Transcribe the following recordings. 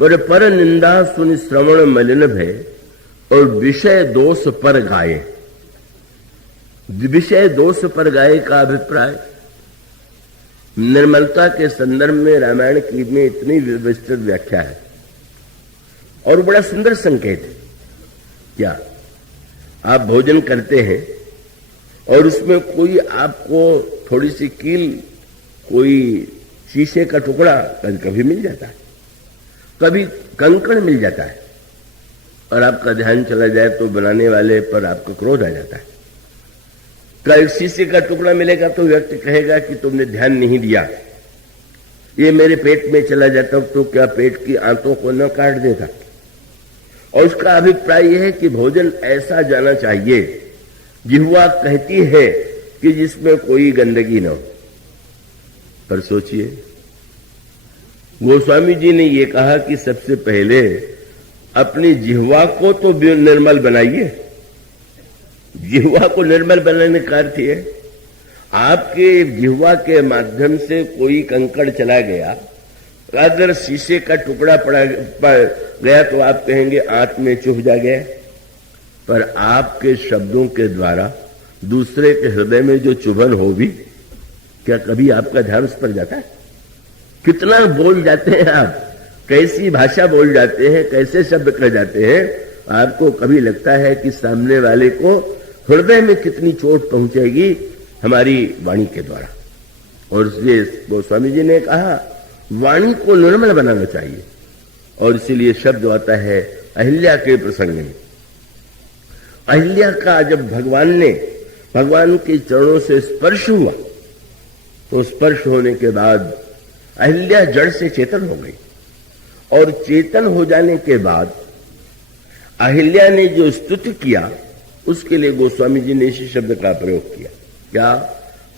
पर निंदा सुनि श्रवण मलिन भय और विषय दोष पर गाये। विषय दोष पर गाये का अभिप्राय निर्मलता के संदर्भ में रामायण की में इतनी विस्तृत व्याख्या है और बड़ा सुंदर संकेत है। क्या आप भोजन करते हैं और उसमें कोई आपको थोड़ी सी कील, कोई शीशे का टुकड़ा कभी मिल जाता है, कभी कंकड़ मिल जाता है और आपका ध्यान चला जाए तो बनाने वाले पर आपका क्रोध आ जाता है। कल शीशे का टुकड़ा मिलेगा तो व्यक्ति कहेगा कि तुमने ध्यान नहीं दिया, ये मेरे पेट में चला जाता तो क्या पेट की आंतों को न काट देता। और उसका अभिप्राय यह है कि भोजन ऐसा जाना चाहिए, जिह्वा कहती है कि जिसमें कोई गंदगी न हो। पर सोचिए, गोस्वामी जी ने यह कहा कि सबसे पहले अपनी जिह्वा को तो निर्मल बनाइए। जिह्वा को निर्मल बनाने का अर्थ है आपके जिह्वा के माध्यम से कोई कंकड़ चला गया, अगर शीशे का टुकड़ा पड़ गया तो आप कहेंगे आंत में चुभ जा गया, पर आपके शब्दों के द्वारा दूसरे के हृदय में जो चुभन होगी, क्या कभी आपका ध्यान उस पर जाता है? कितना बोल जाते हैं आप, कैसी भाषा बोल जाते हैं, कैसे शब्द कह जाते हैं, आपको कभी लगता है कि सामने वाले को हृदय में कितनी चोट पहुंचेगी हमारी वाणी के द्वारा। और इसलिए गोस्वामी जी ने कहा वाणी को निर्मल बनाना चाहिए। और इसीलिए शब्द आता है अहिल्या के प्रसंग में। अहिल्या का जब भगवान के चरणों से स्पर्श हुआ तो स्पर्श होने के बाद अहिल्या जड़ से चेतन हो गई और चेतन हो जाने के बाद अहिल्या ने जो स्तुति किया उसके लिए गोस्वामी जी ने इसी शब्द का प्रयोग किया। क्या?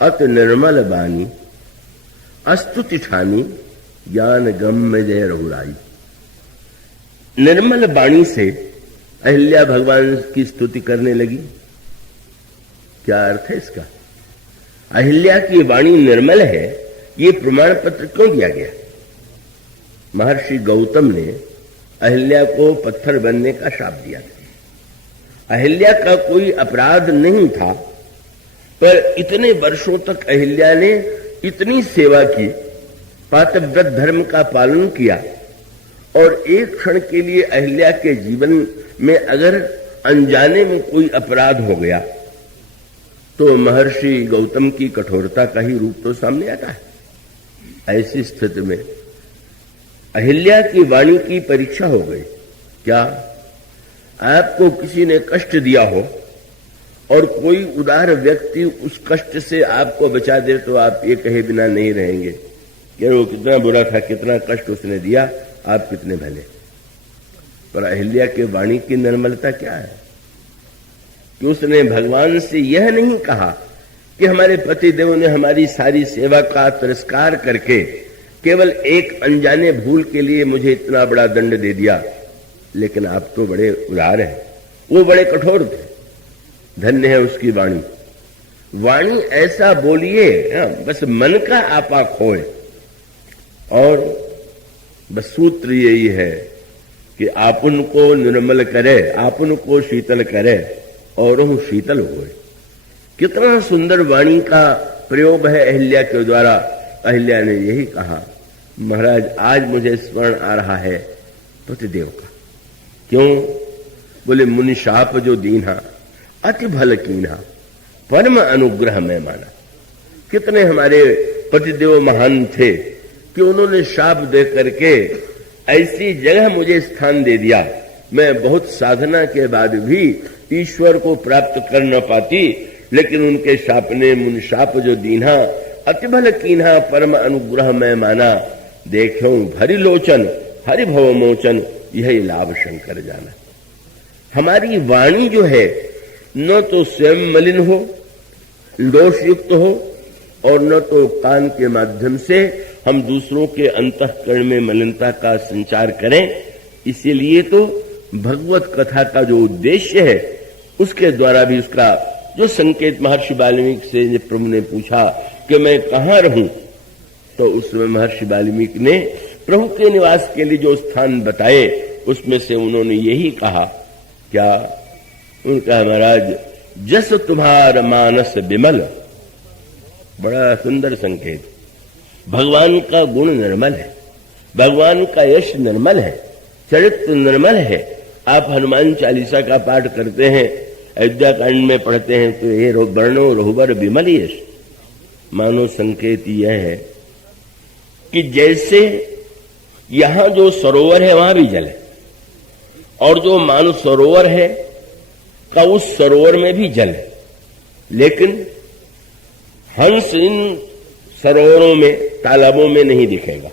अत निर्मल बानी अस्तुति ठानी ज्ञान गम्य जय रघुराई। निर्मल वाणी से अहिल्या भगवान की स्तुति करने लगी। क्या अर्थ है इसका? अहिल्या की वाणी निर्मल है, ये प्रमाण पत्र क्यों दिया गया? महर्षि गौतम ने अहिल्या को पत्थर बनने का श्राप दिया था। अहिल्या का कोई अपराध नहीं था, पर इतने वर्षों तक अहिल्या ने इतनी सेवा की, पातिव्रत धर्म का पालन किया, और एक क्षण के लिए अहिल्या के जीवन में अगर अनजाने में कोई अपराध हो गया तो महर्षि गौतम की कठोरता का ही रूप तो सामने आता है। ऐसी स्थिति में अहिल्या की वाणी की परीक्षा हो गई। क्या? आपको किसी ने कष्ट दिया हो और कोई उदार व्यक्ति उस कष्ट से आपको बचा दे तो आप ये कहे बिना नहीं रहेंगे कि वो कितना बुरा था, कितना कष्ट उसने दिया, आप कितने भले। पर अहिल्या के वाणी की निर्मलता क्या है कि उसने भगवान से यह नहीं कहा कि हमारे पतिदेव ने हमारी सारी सेवा का तिरस्कार करके केवल एक अनजाने भूल के लिए मुझे इतना बड़ा दंड दे दिया, लेकिन आप तो बड़े उदार हैं। वो बड़े कठोर थे। धन्य है उसकी वाणी। वाणी ऐसा बोलिए बस मन का आपा खोए। और बस सूत्र यही है कि आप उनको निर्मल करे, आप उनको शीतल करे और वो शीतल होए। कितना सुंदर वाणी का प्रयोग है अहिल्या के द्वारा। अहिल्या ने यही कहा, महाराज आज मुझे स्मरण आ रहा है पतिदेव का। क्यों? बोले मुनि शाप जो दीन्हा अति भल कीन्हा परम अनुग्रह में माना। कितने हमारे पतिदेव महान थे कि उन्होंने शाप दे करके ऐसी जगह मुझे स्थान दे दिया, मैं बहुत साधना के बाद भी ईश्वर को प्राप्त कर न पाती, लेकिन उनके शाप ने मुनि शाप जो दीन्हा अति भल कीन्हा परम अनुग्रह में माना। देखो भरि लोचन हरि भव मोचन यही लाभ शंकर जाना। हमारी वाणी जो है न तो स्वयं मलिन हो, दोष युक्त हो, और न तो कान के माध्यम से हम दूसरों के अंतःकरण में मलिनता का संचार करें। इसीलिए तो भगवत कथा का जो उद्देश्य है उसके द्वारा भी उसका जो संकेत महर्षि वाल्मीकि से प्रभु ने पूछा कि मैं कहाँ रहूं, तो उसमें महर्षि वाल्मीकि ने प्रभु के निवास के लिए जो स्थान बताए उसमें से उन्होंने यही कहा, क्या उनका महाराज जस तुम्हार मानस विमल, बड़ा सुंदर संकेत। भगवान का गुण निर्मल है, भगवान का यश निर्मल है, चरित्र निर्मल है। आप हनुमान चालीसा का पाठ करते हैं, अयोध्या कांड में पढ़ते हैं तो ये वर्णो रघुबर विमल यश, मानो संकेत यह है कि जैसे यहां जो सरोवर है वहां भी जल है, और जो मानव सरोवर है का उस सरोवर में भी जल है, लेकिन हंस इन सरोवरों में, तालाबों में नहीं दिखेगा।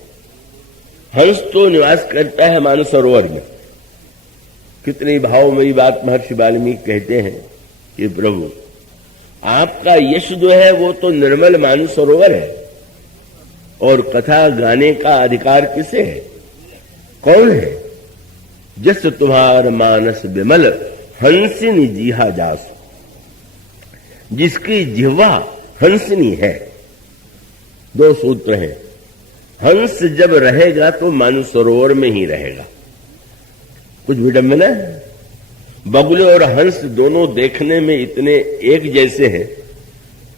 हंस तो निवास करता है मानव सरोवर में। कितनी भावमयी बात महर्षि वाल्मीकि कहते हैं कि प्रभु आपका यश जो है वो तो निर्मल मानव सरोवर है, और कथा गाने का अधिकार किसे है? कौन है? जस तुम्हार मानस विमल हंसिनी जीहा जास, जिसकी जिह्वा हंसनी है। दो सूत्र हैं। हंस जब रहेगा तो मानव सरोवर में ही रहेगा। कुछ विडंबना है। बगुले और हंस दोनों देखने में इतने एक जैसे हैं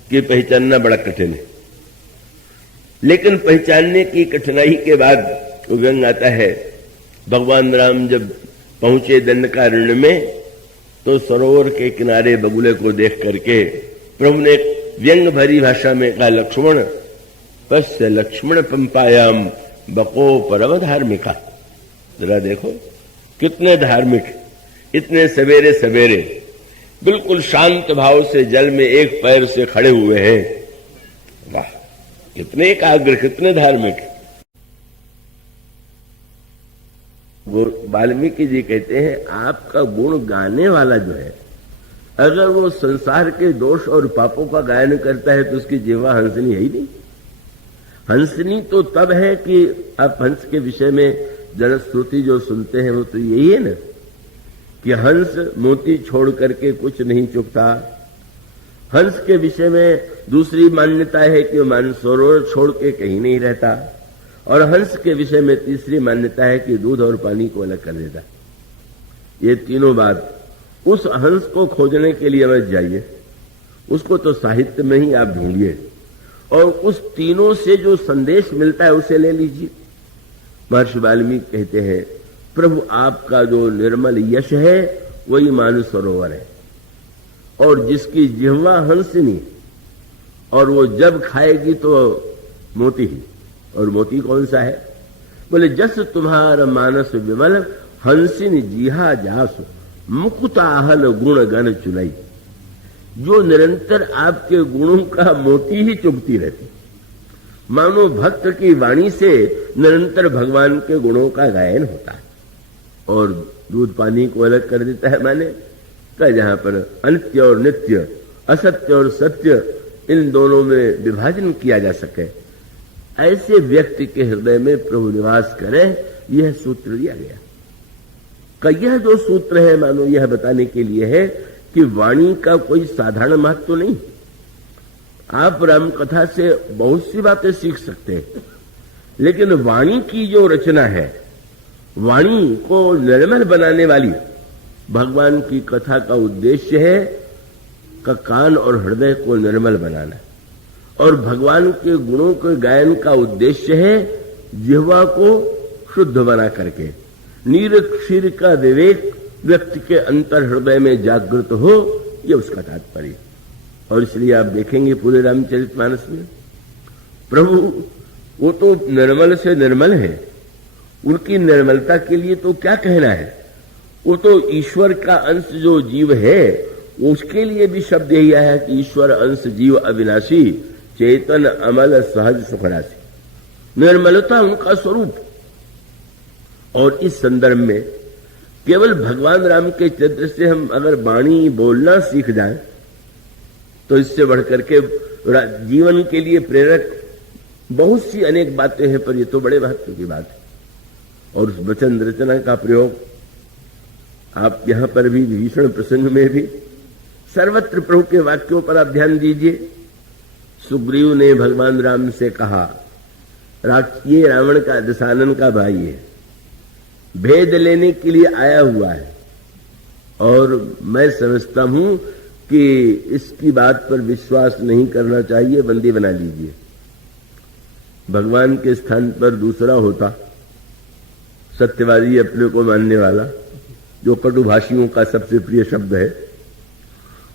कि पहचानना बड़ा कठिन है, लेकिन पहचानने की कठिनाई के बाद व्यंग आता है। भगवान राम जब पहुंचे दंडकारण्य में तो सरोवर के किनारे बगुले को देख करके प्रभु ने व्यंग भरी भाषा में कहा, लक्ष्मण पश्य लक्ष्मण पंपायाम बको परम धार्मिका। जरा देखो कितने धार्मिक, इतने सवेरे सवेरे बिल्कुल शांत भाव से जल में एक पैर से खड़े हुए हैं। वाह, कितने एकाग्र, कितने धार्मिक। वो वाल्मीकि जी कहते हैं आपका गुण गाने वाला जो है, अगर वो संसार के दोष और पापों का गायन करता है तो उसकी जिह्वा हंसनी है ही नहीं। हंसनी तो तब है कि आप हंस के विषय में जनश्रुति जो सुनते हैं वो तो यही है ना कि हंस मोती छोड़ करके कुछ नहीं चुकता। हंस के विषय में दूसरी मान्यता है कि वो मानसरोवर छोड़ के कहीं नहीं रहता, और हंस के विषय में तीसरी मान्यता है कि दूध और पानी को अलग कर देता। ये तीनों बात, उस हंस को खोजने के लिए मत जाइए, उसको तो साहित्य में ही आप ढूंढिए, और उस तीनों से जो संदेश मिलता है उसे ले लीजिए। महर्षि वाल्मीकि कहते हैं प्रभु आपका जो निर्मल यश है वही मानस सरोवर है, और जिसकी जिह्वा हंसनी, और वो जब खाएगी तो मोती ही। और मोती कौन सा है? बोले जस तुम्हारा मानस विमल हंसिन जीहा जासु मुकुताहल गुण गण चुनई। जो निरंतर आपके गुणों का मोती ही चुगती रहती, मानो भक्त की वाणी से निरंतर भगवान के गुणों का गायन होता है, और दूध पानी को अलग कर देता है। माने का जहां पर अनित्य और नित्य, असत्य और सत्य, इन दोनों में विभाजन किया जा सके, ऐसे व्यक्ति के हृदय में प्रभु निवास करे, यह सूत्र दिया गया। यह जो सूत्र है मानो यह बताने के लिए है कि वाणी का कोई साधारण महत्व तो नहीं। आप राम कथा से बहुत सी बातें सीख सकते हैं, लेकिन वाणी की जो रचना है, वाणी को निर्मल बनाने वाली भगवान की कथा का उद्देश्य है का कान और हृदय को निर्मल बनाना, और भगवान के गुणों के गायन का उद्देश्य है जिह्वा को शुद्ध बना करके नीर क्षीर का विवेक व्यक्ति के अंतर हृदय में जागृत हो, ये उसका तात्पर्य। और इसलिए आप देखेंगे पूरे रामचरितमानस में प्रभु वो तो निर्मल से निर्मल है, उनकी निर्मलता के लिए तो क्या कहना है। वो तो ईश्वर का अंश जो जीव है उसके लिए भी शब्द यही आया है कि ईश्वर अंश जीव अविनाशी चेतन अमल सहज सुखराशि। निर्मलता उनका स्वरूप। और इस संदर्भ में केवल भगवान राम के चरित्र से हम अगर वाणी बोलना सीख जाएं तो इससे बढ़कर के जीवन के लिए प्रेरक बहुत सी अनेक बातें हैं, पर ये तो बड़े महत्व की बात है। और उस वचन रचना का प्रयोग आप यहां पर भी भीषण प्रसंग में भी सर्वत्र प्रभु के वाक्यों पर आप ध्यान दीजिए। सुग्रीव ने भगवान राम से कहा ये रावण का, दशानन का भाई है, भेद लेने के लिए आया हुआ है और मैं समझता हूं कि इसकी बात पर विश्वास नहीं करना चाहिए, बंदी बना लीजिए। भगवान के स्थान पर दूसरा होता, सत्यवादी, अपने को मानने वाला, जो कटुभाषियों का सबसे प्रिय शब्द है,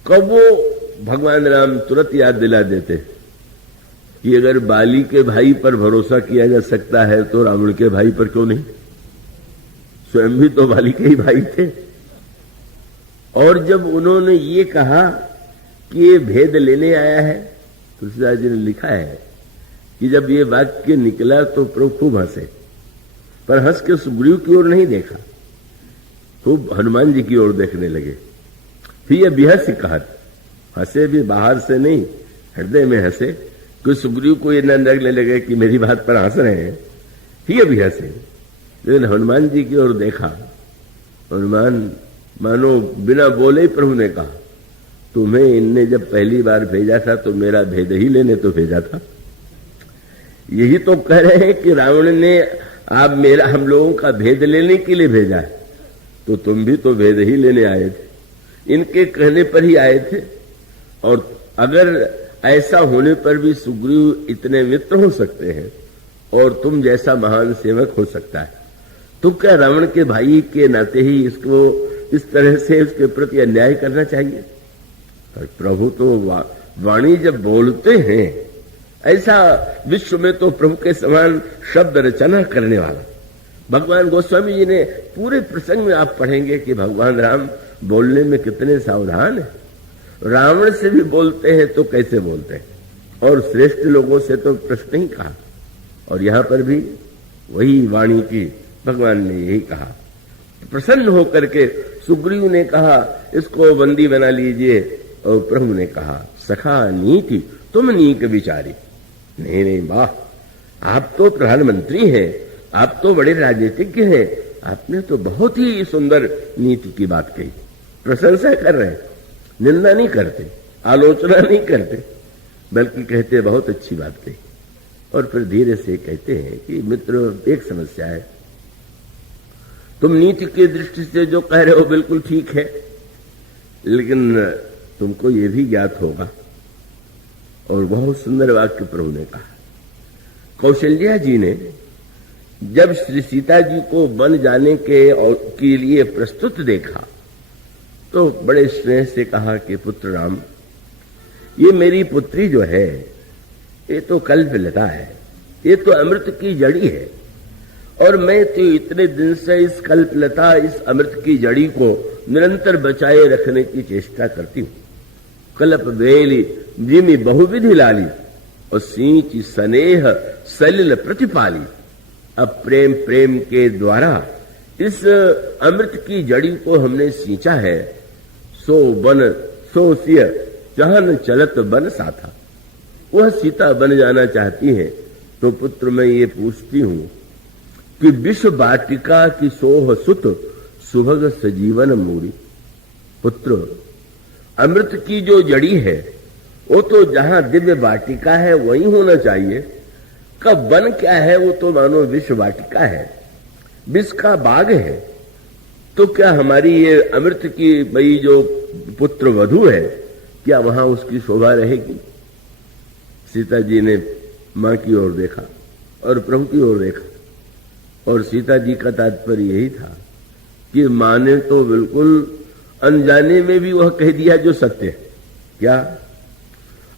कब वो भगवान राम तुरंत याद दिला देते कि अगर बाली के भाई पर भरोसा किया जा सकता है तो रावण के भाई पर क्यों नहीं? स्वयं भी तो बाली के ही भाई थे। और जब उन्होंने ये कहा कि ये भेद लेने आया है, तुलसीदास जी ने लिखा है कि जब ये वाक्य निकला तो प्रभु खूब हंसे, पर हंस के सुग्रीव की ओर नहीं देखा, खूब हनुमान जी की ओर देखने लगे। फिर ये बेहस कहत, हंसे भी बाहर से नहीं, हृदय में हंसे, कि सुग्रीव को ये न लगने लगे कि मेरी बात पर हंस रहे हैं। फिर भी हंसे, लेकिन हनुमान जी की ओर देखा। हनुमान मानो बिना बोले ही प्रभु ने कहा, तुम्हें इनने जब पहली बार भेजा था तो मेरा भेद ही लेने तो भेजा था। यही तो कह रहे हैं कि रावण ने आप मेरा, हम लोगों का भेद लेने के लिए भेजा है, तो तुम भी तो भेद ही लेने आए थे, इनके कहने पर ही आए थे। और अगर ऐसा होने पर भी सुग्रीव इतने मित्र हो सकते हैं और तुम जैसा महान सेवक हो सकता है, तो क्या रावण के भाई के नाते ही इसको इस तरह से उसके प्रति अन्याय करना चाहिए? पर प्रभु तो वाणी जब बोलते हैं, ऐसा विश्व में तो प्रभु के समान शब्द रचना करने वाला भगवान गोस्वामी जी ने पूरे प्रसंग में आप पढ़ेंगे कि भगवान राम बोलने में कितने सावधान है। रावण से भी बोलते हैं तो कैसे बोलते हैं, और श्रेष्ठ लोगों से तो प्रश्न ही कहा। और यहां पर भी वही वाणी की भगवान ने यही कहा। प्रसन्न होकर के सुग्रीव ने कहा इसको बंदी बना लीजिए, और प्रभु ने कहा सखा नीति तुम नीक विचारी। नहीं नहीं, वाह, आप तो प्रधानमंत्री हैं, आप तो बड़े राजनीतिज्ञ हैं, आपने तो बहुत ही सुंदर नीति की बात कही। प्रशंसा कर रहे हैं, निंदा नहीं करते, आलोचना नहीं करते, बल्कि कहते बहुत अच्छी बात कही। और फिर धीरे से कहते हैं कि मित्र, एक समस्या है, तुम नीति की दृष्टि से जो कह रहे हो बिल्कुल ठीक है, लेकिन तुमको ये भी ज्ञात होगा, और बहुत सुंदर वाक्य प्रभु ने कहा। कौशल्या जी ने जब श्री सीता जी को वन जाने के लिए प्रस्तुत देखा तो बड़े स्नेह से कहा कि पुत्र राम, ये मेरी पुत्री जो है ये तो कल्पलता है, ये तो अमृत की जड़ी है, और मैं तो इतने दिन से इस कल्पलता, इस अमृत की जड़ी को निरंतर बचाए रखने की चेष्टा करती हूं। कल्प बेली जिमी बहुविधि लाली, और सींच स्नेह सलिल प्रतिपाली। अब प्रेम प्रेम के द्वारा इस अमृत की जड़ी को हमने सींचा है। सो बन सो सिय जहन चलत बन साथा। वह सीता बन जाना चाहती है, तो पुत्र मैं ये पूछती हूं कि विश्व वाटिका की सोह सुत सुभग सजीवन मूरी। पुत्र, अमृत की जो जड़ी है वो तो जहां दिव्य वाटिका है वहीं होना चाहिए। कब वन क्या है, वो तो मानो विश्व वाटिका है, विष का बाग है। तो क्या हमारी ये अमृत की भाई जो पुत्र वधू है, क्या वहां उसकी शोभा रहेगी? सीता जी ने मां की ओर देखा और प्रभु की ओर देखा, और सीता जी का तात्पर्य यही था कि मां ने तो बिल्कुल अनजाने में भी वह कह दिया जो सत्य है। क्या?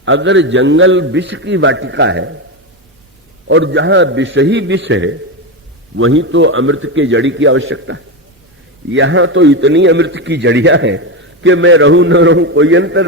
अगर जंगल विष की वाटिका है और जहां विष ही विष है, वहीं तो अमृत की जड़ी की आवश्यकता है। यहां तो इतनी अमृत की जड़ियां हैं कि मैं रहूं न रहूं कोई अंतर